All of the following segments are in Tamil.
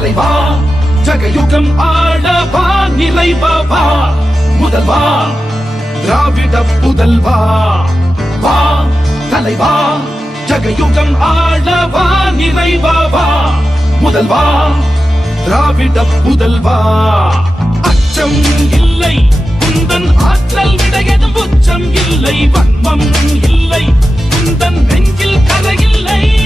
தலைவா ஜகயுகம் ஆளவா நிறைவா முதல்வா திராவிட புதல்வா? வா தலைவா ஜகயுகம் ஆளவா நிறைவா முதல்வா திராவிட புதல்வா? அச்சம் இல்லை குந்தன் ஆற்றல் விடையதும் உச்சம் இல்லை வன்மம் இல்லை குந்தன் நெஞ்சில் கரையில்லை ரத்தம்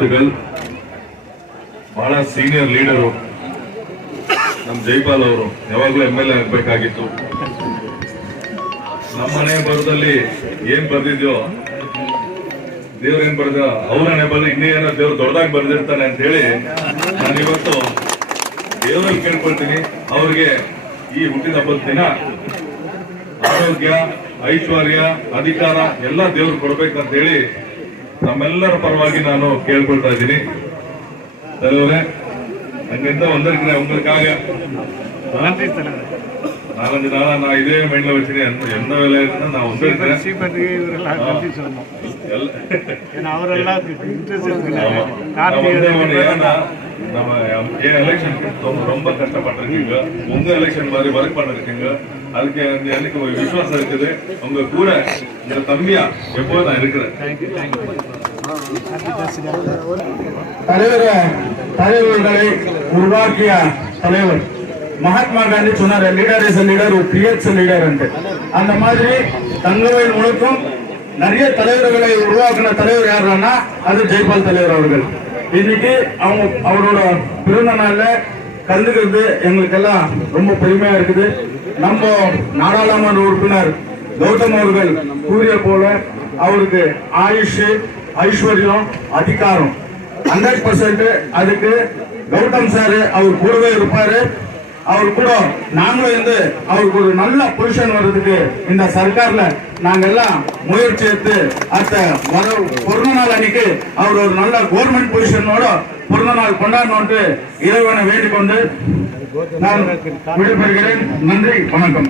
ವ್ಯಕ್ತಿಗಳು ಬಹಳ ಸೀನಿಯರ್ ಲೀಡರು ನಮ್ಮ ಜೈಪಾಲ್ ಅವರು ಯಾವಾಗಲೂ ಎಂ ಎಲ್ ಎ ಆಗಬೇಕಾಗಿತ್ತು. ನಮ್ಮನೆ ಬರದಲ್ಲಿ ಏನ್ ಬರ್ದಿದ್ಯೋ ದೇವ್ರೇನ್ ಬರ್ದ, ಅವ್ರ ಹಣೆ ಇನ್ನೇ ಇನ್ನೇನೋ ದೇವ್ರು ದೊಡ್ಡದಾಗಿ ಬರ್ದಿರ್ತಾನೆ ಅಂತ ಹೇಳಿ ನಾನು ಇವತ್ತು ದೇವ್ರಲ್ಲಿ ಕೇಳ್ಕೊಳ್ತೀನಿ. ಅವ್ರಿಗೆ ಈ ಹುಟ್ಟಿದ ಹಬ್ಬದ ದಿನ ಆರೋಗ್ಯ, ಐಶ್ವರ್ಯ, ಅಧಿಕಾರ ಎಲ್ಲ ದೇವ್ರು ಕೊಡ್ಬೇಕಂತ ಹೇಳಿ ನಮ್ಮೆಲ್ಲರ ಪರವಾಗಿ ನಾನು ಕೇಳ್ಕೊಳ್ತಾ ಇದ್ದೀನಿ தலைவரே அங்கிருந்து வந்திருக்கிறேன் உங்களுக்காக நாலஞ்சு நாளா நான் இதே மைண்ட்ல வச்சிருக்கேன் என்ன- என்ன வேலை இருக்குன்னா நான் வந்திருக்கிறேன் சீப்பத்துக்கு இவரெல்லாம் நன்றி சொல்லணும் எல்ல- ஏன்னா அவரெல்லாம் இன்ட்ரெஸ்ட் ஆமா. இருக்கிறாங்க நான் கார்த்திகை வந்தவன் ஏன்னா நம்ம என் எலெக்ஷன் ரொம்ப கஷ்டப்பட்டிருக்கீங்க உங்க எலெக்ஷன் மாதிரி ஒர்க் பண்ணிருக்கீங்க அதுக்கு வந்து எனக்கு ஒரு விசுவாசம் இருக்குது உங்க கூட இந்த தம்பியா எப்போதும் நான் இருக்கிறேன் தலைவர் தலைவர்களை உருவாக்கிய தலைவர். மகாத்மா காந்தி சொன்னார் leader is leader creates leader என்று. அந்த மாதிரி தங்கவேல் முழுக்கும் நிறைய தலைவர்களை உருவாக்கின தலைவர் யாருன்னா அது ஜெய்பால் தலைவர் அவர்கள். இன்னைக்கு அவங்க அவரோட பிறந்த நாள்ல கலந்துக்கிறது எங்களுக்கெல்லாம் ரொம்ப பெருமையா இருக்குது. நம்ம நாடாளுமன்ற உறுப்பினர் கௌதம் அவர்கள் கூறிய போல அவருக்கு ஆயுஷ் ஐஸ்வர்யம் அதிகாரம். ஹண்ட்ரட் பர்சன்ட் அதுக்கு கௌதம் சார் அவர் கூடவே இருப்பாரு. அவர் கூட நாங்களும் இருந்து அவருக்கு ஒரு நல்ல பொசிஷன் வர்றதுக்கு இந்த சர்க்கார்ல நாங்க எல்லாம் முயற்சி எடுத்து அடுத்த வர பிறந்த நாள் அன்னைக்கு அவர் ஒரு நல்ல கவர்மெண்ட் பொசிஷனோட பிறந்த நாள் கொண்டாடணும்ட்டு இறைவனை வேண்டிக் கொண்டு நான் விடைபெறுகிறேன். நன்றி வணக்கம்.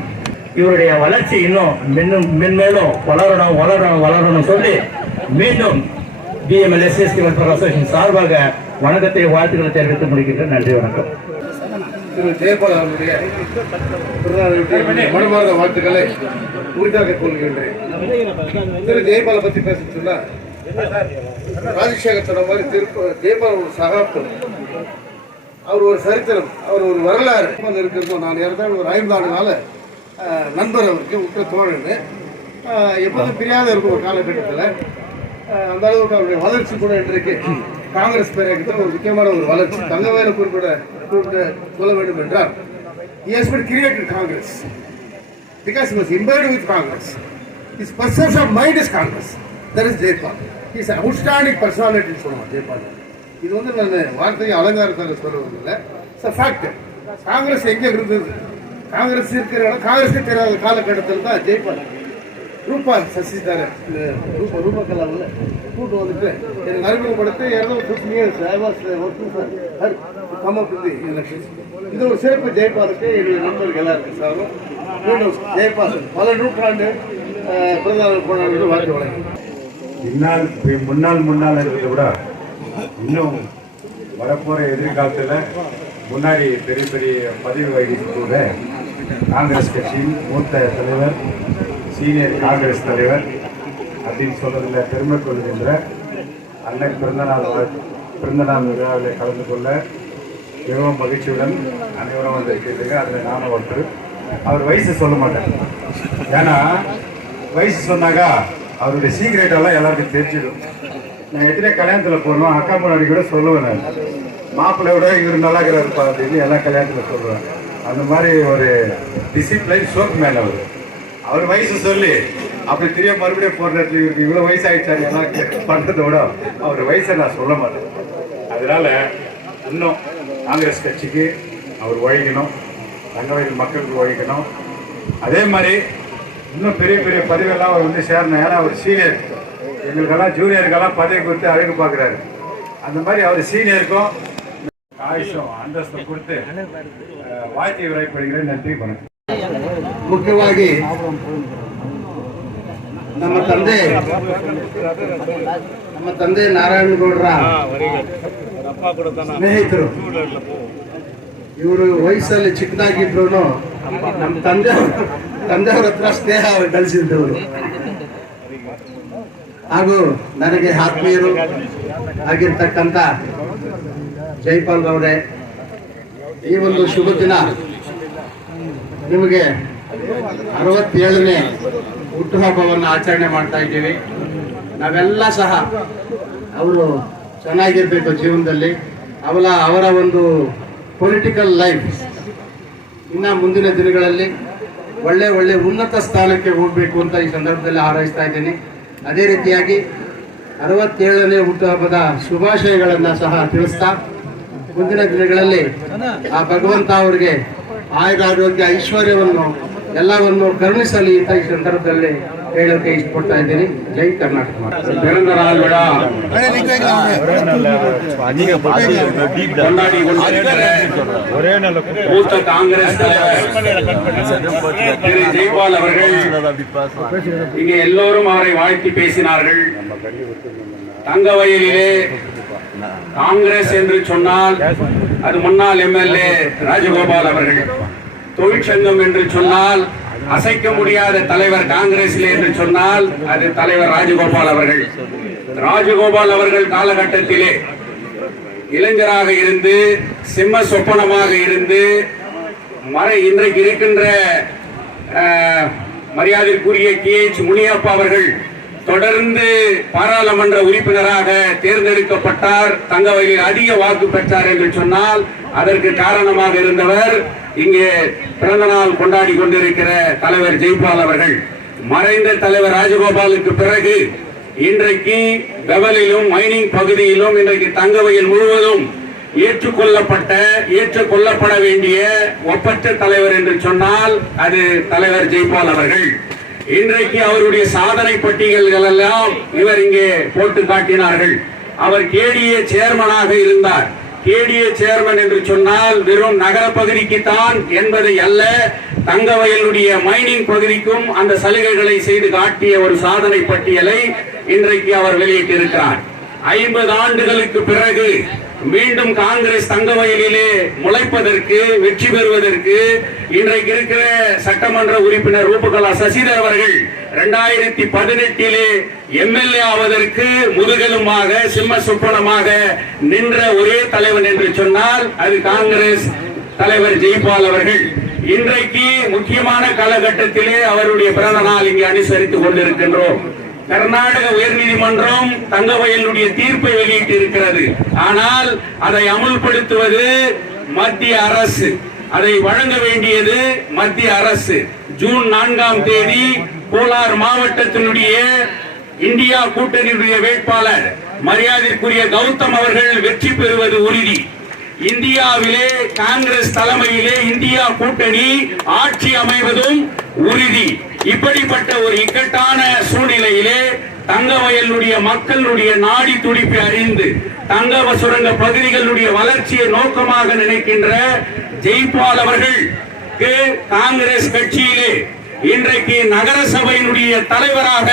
இவருடைய வளர்ச்சி இன்னும் மென்னும் மென்மேலும் வளரணும் வளரணும் வளரணும் சொல்லி மீண்டும் பிஎம்எல் எஸ்எஸ்டி அசோசியேஷன் சார்பாக வணக்கத்தை வாழ்த்துக்களை தெரிவித்து முடிக்கின்ற நன்றி வணக்கம். திரு ஜெயபால் அவருடைய மனமார்ந்த வாழ்த்துக்களை உரித்தாக்கிக் கொள்கின்றேன். திரு ஜெயபாலை பத்தி பேச சொன்னா ராஜசேகர் சொன்ன மாதிரி திரு ஜெயபால் ஒரு சகாப்தம். அவர் ஒரு சரித்திரம் அவர் ஒரு வரலாறு. வந்து இருக்கிறதும் நான் இறந்தால் ஒரு ஐந்து ஆண்டு கால நண்பர் அவருக்கு உற்ற தோழன். எப்போதும் பிரியாத இருக்கும் ஒரு காலகட்டத்தில். அந்த அளவுக்கு அவருடைய வளர்ச்சி கூட இன்றைக்கு காங்கிரஸ் பேரகத்தில் ஒரு முக்கியமான ஒரு வளர்ச்சி தங்கவேல குறிப்பிட குறிப்பிட சொல்ல வேண்டும் என்றால் is has created Congress because because impaired with Congress is persons of mind is Congress there is Jaipal is outstanding பர்சனாலிட்டின்னு is Jaipal இது வந்து நான் வார்த்தையை அலங்காரத்தில் சொல்லுவதில்லை இட்ஸ் ஃபேக்ட் காங்கிரஸ் எங்கே இருந்தது? காங்கிரஸ் இருக்கிற இடம் காங்கிரஸே தெரியாத காலகட்டத்தில் தான் ஜெயபால் ரூபா சசிதார இந்த ரூபா ரூபா கலாவில் கூட்டு வந்துட்டு எனக்கு அறிமுகப்படுத்தி இரநூறு fifty years I was working sir her come up the election இது ஒரு சிறப்பு ஜெயபாலுக்கு என்னுடைய நண்பர்கள் எல்லாருக்கும் சாரும். மீண்டும் ஜெயபால் பல நூற்றாண்டு அஹ், பிறந்த வாழ்க்கை வழங்கும் முன்னால் முன்னாள் முன்னாள் இருக்கிறத விட இன்னும் வரப்போகிற எதிர்காலத்தில் முன்னாடி பெரிய பெரிய பதவி வகிக்கக்கூட காங்கிரஸ் கட்சியின் மூத்த தலைவர் சீனியர் காங்கிரஸ் தலைவர் அப்படின்னு சொல்றதுல பெருமை கொள்கின்ற அண்ணன் பிறந்தநாள் பிறந்தநாள் விழாவில் கலந்து கொள்ள மிகவும் மகிழ்ச்சியுடன் அனைவரும் வந்திருக்கிறது அதில் நானும் ஒருத்தர். அவர் வயசு சொல்ல மாட்டேன் ஏன்னா வயசு சொன்னாக்கா அவருடைய சீக்ரெட்டெல்லாம் எல்லாருக்கும் தெரிஞ்சிடும். நான் எத்தனை கல்யாணத்தில் போடணும் அக்கா முன்னாடி கூட சொல்லுவேன் நான். மாப்பிள்ளை விட இவர் நல்லா இருக்கிறாருப்பா அப்படின்னு எல்லா கல்யாணத்தில் சொல்லுவேன். அந்த மாதிரி ஒரு டிசிப்ளைன் சோக் மேன் அவர். அவர் வயசு சொல்லி அப்படி தெரிய மறுபடியும் போடுற இடத்துல இவருக்கு இவ்வளோ வயசு ஆயிடுச்சாரு எல்லாம் கே- பண்றதை விட அவர் வயசை நான் சொல்ல மாட்டேன். அதனால இன்னும் காங்கிரஸ் கட்சிக்கு அவர் உழைக்கணும் தங்கவயல் மக்களுக்கு உழைக்கணும் அதே மாதிரி இன்னும் பெரிய பெரிய பதவியெல்லாம் அவர் வந்து சேரணும். ஏன்னா அவர் சீனியர் எங்களுக்கெல்லாம் ஜூனியருக்கெல்லாம் பதவி கொடுத்து அழகு பார்க்குறாரு. அந்த மாதிரி அவர் சீனியருக்கும் ஆயுஷம் அந்தஸ்தை கொடுத்து அஹ், வாழ்த்தி விரைப்படுகிறேன் நன்றி வணக்கம். ಮುಖ್ಯವಾಗಿ ನಮ್ಮ ತಂದೆ ನಮ್ಮ ತಂದೆ ನಾರಾಯಣಗೌಡರ ಸ್ನೇಹಿತರು. ಇವರು ವಯಸ್ಸಲ್ಲಿ ಚಿಕ್ಕದಾಗಿದ್ರು ನಮ್ಮ ತಂದೆ ತಂದೆಯವ್ರ ಹತ್ರ ಸ್ನೇಹ ಗಳಿಸಿದ್ದವರು ಹಾಗೂ ನನಗೆ ಆತ್ಮೀಯರು ಆಗಿರ್ತಕ್ಕಂಥ ಜೈಪಾಲ್ ಅವರೇ ಈ ಒಂದು ಶುಭ ದಿನ ನಿಮಗೆ ಅರವತ್ತೇಳನೇ ಹುಟ್ಟುಹಬ್ಬವನ್ನು ಆಚರಣೆ ಮಾಡ್ತಾ ಇದ್ದೀವಿ. ನಾವೆಲ್ಲ ಸಹ ಅವರು ಚೆನ್ನಾಗಿರ್ಬೇಕು ಜೀವನದಲ್ಲಿ. ಅವಲ, ಅವರ ಒಂದು ಪೊಲಿಟಿಕಲ್ ಲೈಫ್ ಇನ್ನ ಮುಂದಿನ ದಿನಗಳಲ್ಲಿ ಒಳ್ಳೆ ಒಳ್ಳೆ ಉನ್ನತ ಸ್ಥಾನಕ್ಕೆ ಹೋಗಬೇಕು ಅಂತ ಈ ಸಂದರ್ಭದಲ್ಲಿ ಹಾರೈಸ್ತಾ ಇದ್ದೀನಿ. ಅದೇ ರೀತಿಯಾಗಿ ಅರವತ್ತೇಳನೇ ಹುಟ್ಟುಹಬ್ಬದ ಶುಭಾಶಯಗಳನ್ನು ಸಹ ತಿಳಿಸ್ತಾ ಮುಂದಿನ ದಿನಗಳಲ್ಲಿ ಆ ಭಗವಂತ ಅವರಿಗೆ ಆಯುರಾರೋಗ್ಯ ಐಶ್ವರ್ಯವನ್ನು ಎಲ್ಲವನ್ನು ಕರುಣಿಸಲಿ ಅಂತ ಈ ಸಂದರ್ಭದಲ್ಲಿ ಹೇಳೋಕೆ ಇಷ್ಟಪಡ್ತಾ ಇದ್ದೀನಿ ಜೈ ಕರ್ನಾಟಕ ಮಾತೆ. பிறந்த நாள் விழா கொண்டாடி கொண்டிருக்கிற மூத்த காங்கிரஸ் தலைவர் திரு ஜெய்பால் அவர்கள் இங்கே எல்லோரும் அவரை வாழ்த்தி பேசினார்கள் தங்கவயலிலே காங்கிரஸ் என்று சொன்னால் அது முன்னாள் எம்எல்ஏ ராஜகோபால் அவர்கள் தொழிற்சங்கம் என்று சொன்னால் அசைக்க முடியாத தலைவர் காங்கிரஸில் என்று சொன்னால் அது தலைவர் ராஜகோபால் அவர்கள். ராஜகோபால் அவர்கள் காலகட்டத்திலே இளைஞராக இருந்து சிம்ம சொப்பனமாக இருந்து மறை இன்றைக்கு இருக்கின்ற மரியாதைக்குரிய கே எச் முனியப்பா அவர்கள் தொடர்ந்து பாராளுமன்ற உறுப்பினராக தேர்ந்தெடுக்கப்பட்டார் தங்கவயலில் அதிக வாக்கு பெற்றார் என்று சொன்னால் அதற்கு காரணமாக இருந்தவர் இங்கே பிறந்த நாள் கொண்டாடி கொண்டிருக்கிற தலைவர் ஜெய்பால் அவர்கள் மறைந்த தலைவர் ராஜகோபாலுக்கு பிறகு இன்றைக்கு பெவலிலும் மைனிங் பகுதியிலும் இன்றைக்கு தங்கவையில் முழுவதும் ஏற்றுக்கொள்ளப்பட்ட ஏற்றுக்கொள்ளப்பட வேண்டிய ஒப்பற்ற தலைவர் என்று சொன்னால் அது தலைவர் ஜெய்பால் அவர்கள். இன்றைக்கு அவருடைய சாதனை பட்டியல்கள் எல்லாம் இவர் இங்கே போட்டு காட்டினார்கள். அவர் கேடிஏ சேர்மனாக இருந்தார். கேடிஏ சேர்மன் என்று சொன்னால் வெறும் நகர பகுதிக்குத்தான் என்பதை அல்ல தங்கவயலுடைய மைனிங் பகுதிக்கும் அந்த சலுகைகளை செய்து காட்டிய ஒரு சாதனை பட்டியலை இன்றைக்கு அவர் வெளியிட்டிருக்கிறார். ஐம்பது ஆண்டுகளுக்கு பிறகு மீண்டும் காங்கிரஸ் தங்கவயலிலே முளைப்பதற்கு வெற்றி பெறுவதற்கு இன்றைக்கு இருக்கிற சட்டமன்ற உறுப்பினர் ரூபகலா சசிதர் அவர்கள் இரண்டாயிரத்தி பதினெட்டிலே எம்எல்ஏ ஆவதற்கு முதுகெலுமாக சிம்ம சொப்பனமாக நின்ற ஒரே தலைவன் என்று சொன்னால் அது காங்கிரஸ் தலைவர் ஜெய்பால் அவர்கள். இன்றைக்கு முக்கியமான காலகட்டத்திலே அவருடைய பிறந்த நாள் இங்கே அனுசரித்துக் கொண்டிருக்கின்றோம். கர்நாடக உயர்நீதிமன்றம் தங்கவயலுடைய தீர்ப்பை வெளியிட்டு இருக்கிறது ஆனால் அதை அமுல்படுத்துவது மத்திய அரசு. அதை வழங்க வேண்டியது மத்திய அரசு. ஜூன் நான்காம் தேதி கோலார் மாவட்டத்தினுடைய இந்தியா கூட்டணியுடைய வேட்பாளர் மரியாதைக்குரிய கௌதம் அவர்கள் வெற்றி பெறுவது உறுதி. இந்தியாவிலே காங்கிரஸ் தலைமையிலே இந்தியா கூட்டணி ஆட்சி அமைவதும் உறுதி. இப்படிப்பட்ட ஒரு இக்கட்டான சூழ்நிலையிலே தங்கவயலுடைய மக்களுடைய நாடி துடிப்பை அறிந்து தங்கவ சுரங்க பகுதிகளுடைய வளர்ச்சியை நோக்கமாக நினைக்கின்ற ஜெய்பால் அவர்களுக்கு காங்கிரஸ் கட்சியிலே இன்றைக்கு நகர சபையினுடைய தலைவராக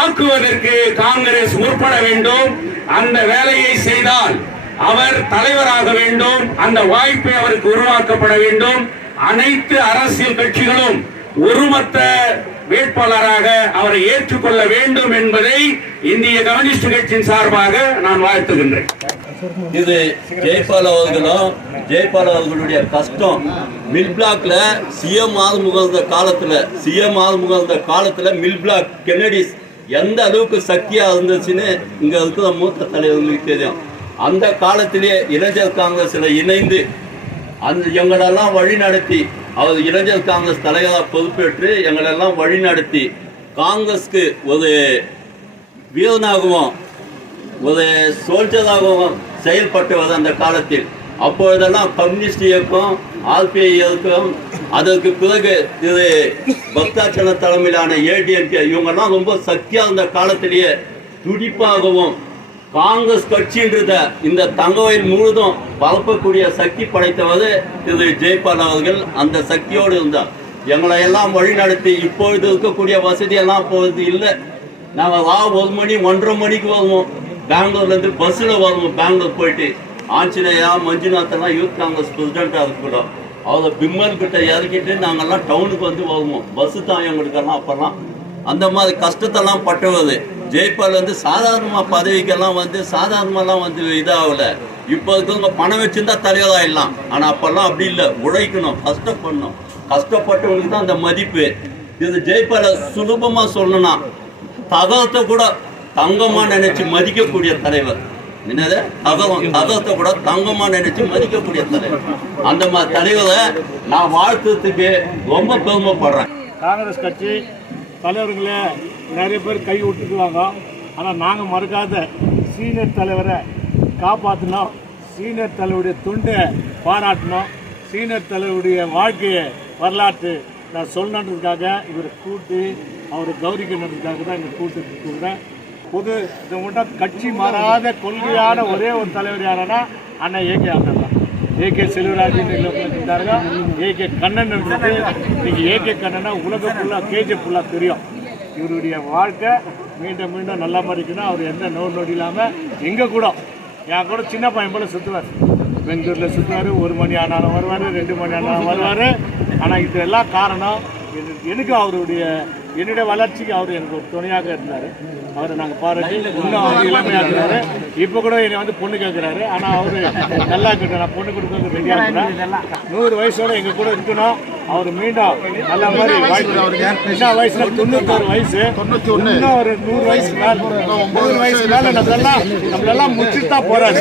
ஆக்குவதற்கு காங்கிரஸ் முற்பட வேண்டும். அந்த வேலையை செய்தால் அவர் தலைவராக வேண்டும். அந்த வாய்ப்பை அவருக்கு உருவாக்கப்பட வேண்டும். அனைத்து அரசியல் கட்சிகளும் ஒருமத்த வேட்பாளராக அவரை ஏற்றுக்கொள்ள வேண்டும் என்பதை இந்திய கம்யூனிஸ்ட் கட்சியின் சார்பாக நான் வாழ்த்துகின்றேன். இது ஜெய்பால் அவர்களும் ஜெய்பால் அவர்களுடைய கஷ்டம். மில் பிளாக்ல சிஎம் ஆறுமுகந்த காலத்துல சிஎம் ஆறுமுகந்த காலத்துல மில் பிளாக் கெனடிஸ் எந்த அளவுக்கு சக்தியா இருந்துச்சுன்னு இங்க இருக்கிற மூத்த தலைவர்களுக்கு தெரியும். அந்த காலத்திலே இளைஞர் காங்கிரஸில் இணைந்து அந்த எங்களெல்லாம் வழி நடத்தி அவர் இளைஞர் காங்கிரஸ் தலைவராக பொறுப்பேற்று எங்களெல்லாம் வழி நடத்தி காங்கிரஸ்க்கு ஒரு வீரனாகவும் ஒரு சோல்ஜராகவும் செயல்பட்டவர் அந்த காலத்தில். அப்பொழுதெல்லாம் கம்யூனிஸ்ட் இயக்கம் ஆர்பிஐ இயக்கம் அதற்கு பிறகு இது பக்தாச்சல தலைமையிலான ஏடிஎம்கே இவங்கெல்லாம் ரொம்ப சக்தியா அந்த காலத்திலேயே துடிப்பாகவும் காங்கிரஸ் கட்சின்றத இந்த தங்கவயில் முழுதும் பரப்பக்கூடிய சக்தி படைத்தவர் திரு ஜெய்பால் அவர்கள். அந்த சக்தியோடு இருந்தார். எங்களை எல்லாம் வழிநடத்தி இப்பொழுது இருக்கக்கூடிய வசதியெல்லாம் போகிறது இல்லை. நாங்கள் வா ஒரு மணி ஒன்றரை மணிக்கு வருவோம். பெங்களூர்லேருந்து பஸ்ஸில் வருவோம் பெங்களூர் போயிட்டு ஆஞ்சநேயா மஞ்சுநாத்தெல்லாம் யூத் காங்கிரஸ் பிரசிடெண்ட்டாக இருக்கிறோம் அவரை பிம்மல் கிட்ட இறக்கிட்டு நாங்கெல்லாம் டவுனுக்கு வந்து வருவோம். பஸ்ஸு தான் எங்களுக்கெல்லாம் அப்போல்லாம். அந்த மாதிரி கஷ்டத்தெல்லாம் பட்டுவது. ஜெய்பால் வந்து சாதாரணமாக பதவிக்கெல்லாம் வந்து சாதாரணமாலாம் வந்து இதாகல. இப்போ இருக்கிறவங்க பணம் வச்சிருந்தா தலைவராகிடலாம் ஆனால் அப்போல்லாம் அப்படி இல்லை. உழைக்கணும் கஷ்டப்படணும். கஷ்டப்பட்டவனுக்கு தான் அந்த மதிப்பு. இது ஜெய்பாலை சுலபமாக சொல்லணும் தகவத்தை கூட தங்கமா நினைச்சு மதிக்கக்கூடிய தலைவர். என்னது? தகவம் கூட தங்கமா நினைச்சு மதிக்கக்கூடிய தலைவர். அந்த மாதிரி தலைவரை நான் வாழ்த்துறதுக்கு ரொம்ப பெருமைப்படுறேன். காங்கிரஸ் கட்சி தலைவர்களே நிறைய பேர் கை விட்டுக்குவாங்க. ஆனால் நாங்கள் மறக்காத சீனியர் தலைவரை காப்பாற்றினோம் சீனியர் தலைவருடைய தொண்டை பாராட்டினோம். சீனியர் தலைவருடைய வாழ்க்கையை வரலாற்று நான் சொல்லணுன்றதுக்காக இவரை கூட்டு அவரை கௌரிக்கணுன்றதுக்காக தான் இங்கே கூட்டு கூடுறேன் பொது இதை மட்டும் கட்சி மாறாத கொள்கையான ஒரே ஒரு தலைவர் யாருன்னா அண்ணன் ஏகே அண்ணன் தான். ஏகே செல்வராஜன் இருந்தாருங்க ஏகே கண்ணன் இருந்தது இன்னைக்கு ஏகே கண்ணனா உலகம் ஃபுல்லாக கேஜி ஃபுல்லாக தெரியும். இவருடைய வாழ்க்கை மீண்டும் மீண்டும் நல்லா மதிக்கணும் அவர் எந்த நோய் நொடி இல்லாமல் எங்கள் கூட என் கூட சின்ன பையன் போல சுற்றுவார் பெங்களூரில் சுற்றுவார் ஒரு மணி ஆனாலும் வருவார் ரெண்டு மணி ஆனாலும் வருவார். ஆனால் இதெல்லாம் காரணம் எனக்கு அவருடைய என்னுடைய வளர்ச்சிக்கு அவர் எனக்கு ஒரு துணையாக இருந்தார். அவரை நாங்கள் பாராட்டி இன்னும் அவர் இளமையாக இப்போ கூட என்னை வந்து பொண்ணு கேட்குறாரு ஆனால் அவர் நல்லா இருக்கட்டும் நான் பொண்ணு கொடுக்கறது ரெடியாக நூறு வயசோட எங்கள் கூட இருக்கணும். அவர் மீண்டும் நல்ல மாதிரி என்ன வயசுல தொண்ணூத்தோரு வயசு. தொண்ணூத்தி இன்னும் ஒரு நூறு வயசு மேல. நூறு வயசு மேல நம்மளெல்லாம் நம்மளெல்லாம் முடிச்சுட்டு தான் போறாரு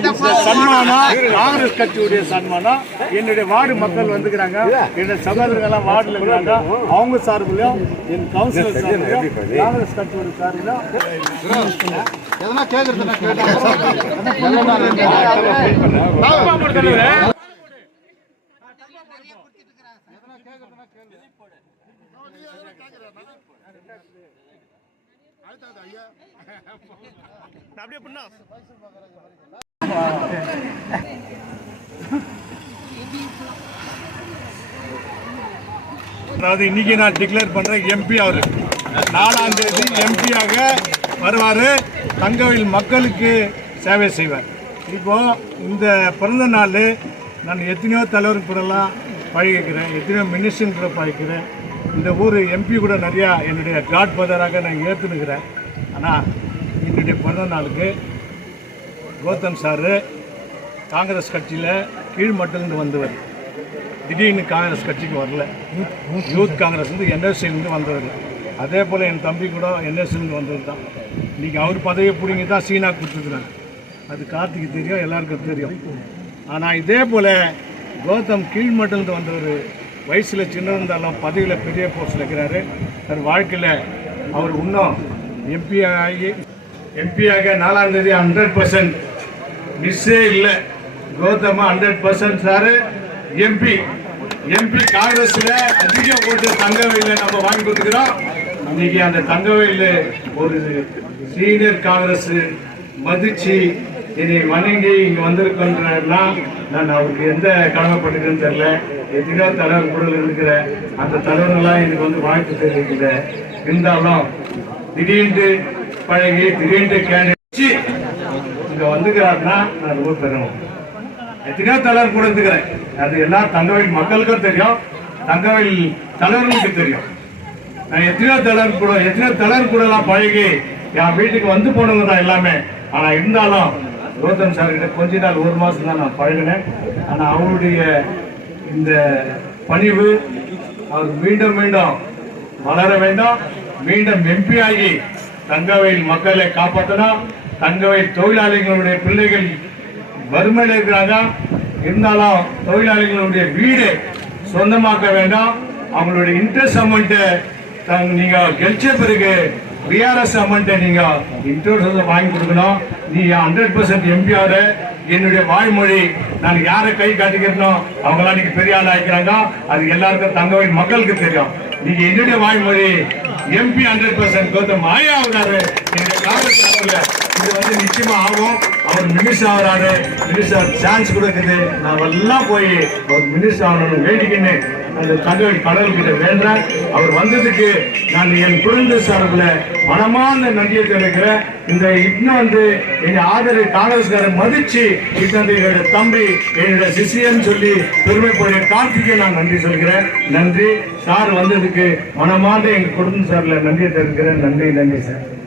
இந்த சன்மானம் காங்கிரஸ் கட்சியுடைய சன்மானம் என்னுடைய வார்டு மக்கள் வந்துக்கிறாங்க. என்னுடைய சகோதரர்கள் எல்லாம் வார்டுல இருக்கிறாங்க. அவங்க சார்பிலும் என் கவுன்சிலர் சார்பிலும் காங்கிரஸ் கட்சியோட சார்பிலும் அதாவது இன்னைக்கு நான் டிக்ளேர் பண்றேன் எம்பி அவரு. நாலாம் தேதி எம்பியாக வருவார். தங்கவில் மக்களுக்கு சேவை செய்வார். இப்போ இந்த பிறந்த நாள் நான் எத்தனையோ தலைவர் கூடலாம் பழகிக்கிறேன். எத்தனையோ மினிஸ்டர் கூட பழகிக்கிறேன். இந்த ஊர் எம்பி கூட நிறையா என்னுடைய காட் ஃபாதராக நான் ஏற்றுனுக்கிறேன் ஆனால் என்னுடைய பிறந்த நாளுக்கு கௌதம் சார் காங்கிரஸ் கட்சியில் கீழ்மட்டிலிருந்து வந்தவர். திடீர்னு காங்கிரஸ் கட்சிக்கு வரல. யூத் காங்கிரஸ் வந்து என்எஸ்சிலேருந்து வந்தவர். அதே போல் என் தம்பி கூட என்எஸ்சிலேருந்து வந்தவர் தான். இன்றைக்கி அவர் பதவியை பிடிங்கி தான் சீனா கொடுத்துருக்குறாங்க அது கார்த்திக்கு தெரியும் எல்லாருக்கும் தெரியும். ஆனால் இதே போல் கௌதம் கீழ்மட்டிலிருந்து வந்தவர் வயசில் சின்ன இருந்தாலும் பதவியில் பெரிய போஸ்டில் இருக்கிறாரு. அவர் வாழ்க்கையில் அவர் இன்னும் எம்பி ஆகி எம்பியாக நாலாம் தேதி ஹண்ட்ரட் பர்சன்ட் மிஸ்ஸே இல்லை. Gautama hundred percent sir. MP MP காங்கிரஸ்ல அதிக ஓட்டு தங்கவையில் நம்ம வாங்கி கொடுத்துக்கிறோம். இன்னைக்கு அந்த தங்கவையில் ஒரு சீனியர் காங்கிரஸ் மதிச்சு என்னை வணங்கி இங்க வந்திருக்கன்றா நான் அவருக்கு எந்த கடமைப்பட்டிருக்கேன்னு தெரியல. எத்தனையோ தலைவர் கூட இருக்கிற அந்த தலைவர்கள்லாம் எனக்கு வந்து வாழ்த்து தெரிவிக்கல இருந்தாலும் திடீர்னு பழகி திடீர்னு கேண்டிடேட் இங்க வந்துக்கிறாருன்னா நான் ரொம்ப பெருமை எத்தனையோ தலைவர் கூட இருக்கிறேன் அது எல்லாம் தங்கவேல் மக்களுக்கும் தெரியும். தங்கவேல் தலைவர்களுக்கு தெரியும். நான் எத்தனையோ தலைவர் கூட எத்தனையோ தலைவர் கூட எல்லாம் பழகி என் வீட்டுக்கு வந்து போனவங்க தான் எல்லாமே. ஆனா இருந்தாலும் கௌதம் சார் கிட்ட கொஞ்ச நாள் ஒரு மாசம் தான் நான் பழகினேன். ஆனா அவருடைய இந்த பணிவு அவர் மீண்டும் மீண்டும் வளர வேண்டும். மீண்டும் எம்பி ஆகி தங்கவையில் மக்களை காப்பாற்றணும் தங்கவை தொழிலாளிகளுடைய பிள்ளைகள் வறுமையில் இருக்கிறாங்க. இருந்தாலும் தொழிலாளிகளுடைய வீடு சொந்தமாக்க வேண்டாம். அவங்களுடைய இன்ட்ரெஸ்ட் அமௌண்ட்டை நீங்க கெலிச்ச பிறகு பிஆர்எஸ் அமௌண்ட்டை நீங்க இன்ட்ரெஸ்ட் வாங்கி கொடுக்கணும். நீ ஹண்ட்ரட் பர்சன்ட் எம்பிஆர் என்னுடைய வாய்மொழி நான் யாரை கை காட்டிக்கிறனோ அவங்களாம் இன்னைக்கு பெரிய ஆள் ஆயிக்கிறாங்க அது எல்லாருக்கும் தங்கவயல் மக்களுக்கு தெரியும். நீங்க என்னுடைய வாய்மொழி MP hundred percent Gautam Maya ஆகுறாரு எங்க காங்கிரஸ் இது வந்து நிச்சயமா ஆகும். அவர் மினிஸ்டர் ஆகிறாரு. மினிஸ்டர் சான்ஸ் கொடுக்குது. நான் எல்லாம் போய் அவர் மினிஸ்டர் ஆகணும்னு வேண்டிக்கின்னு அந்த தங்கவேல் கடவுள்கிட்ட வேண்டேன் அவர் வந்ததுக்கு நான் என் குழந்தை சார்பில் மனமான நன்றியை தெரிவிக்கிறேன். இந்த இன்னும் வந்து என் ஆதரவு காங்கிரஸ்காரன் மதிச்சு இத்தனை என்னுடைய தம்பி என்னோட சிசியன்னு சொல்லி பெருமைப்படைய கார்த்திகை நான் நன்றி சொல்கிறேன். நன்றி. சார் வந்ததுக்கு மனமார்ந்த எங்கள் குடும்ப சார்ல நன்றியை தெரிவிக்கிறேன். நன்றி நன்றி சார்.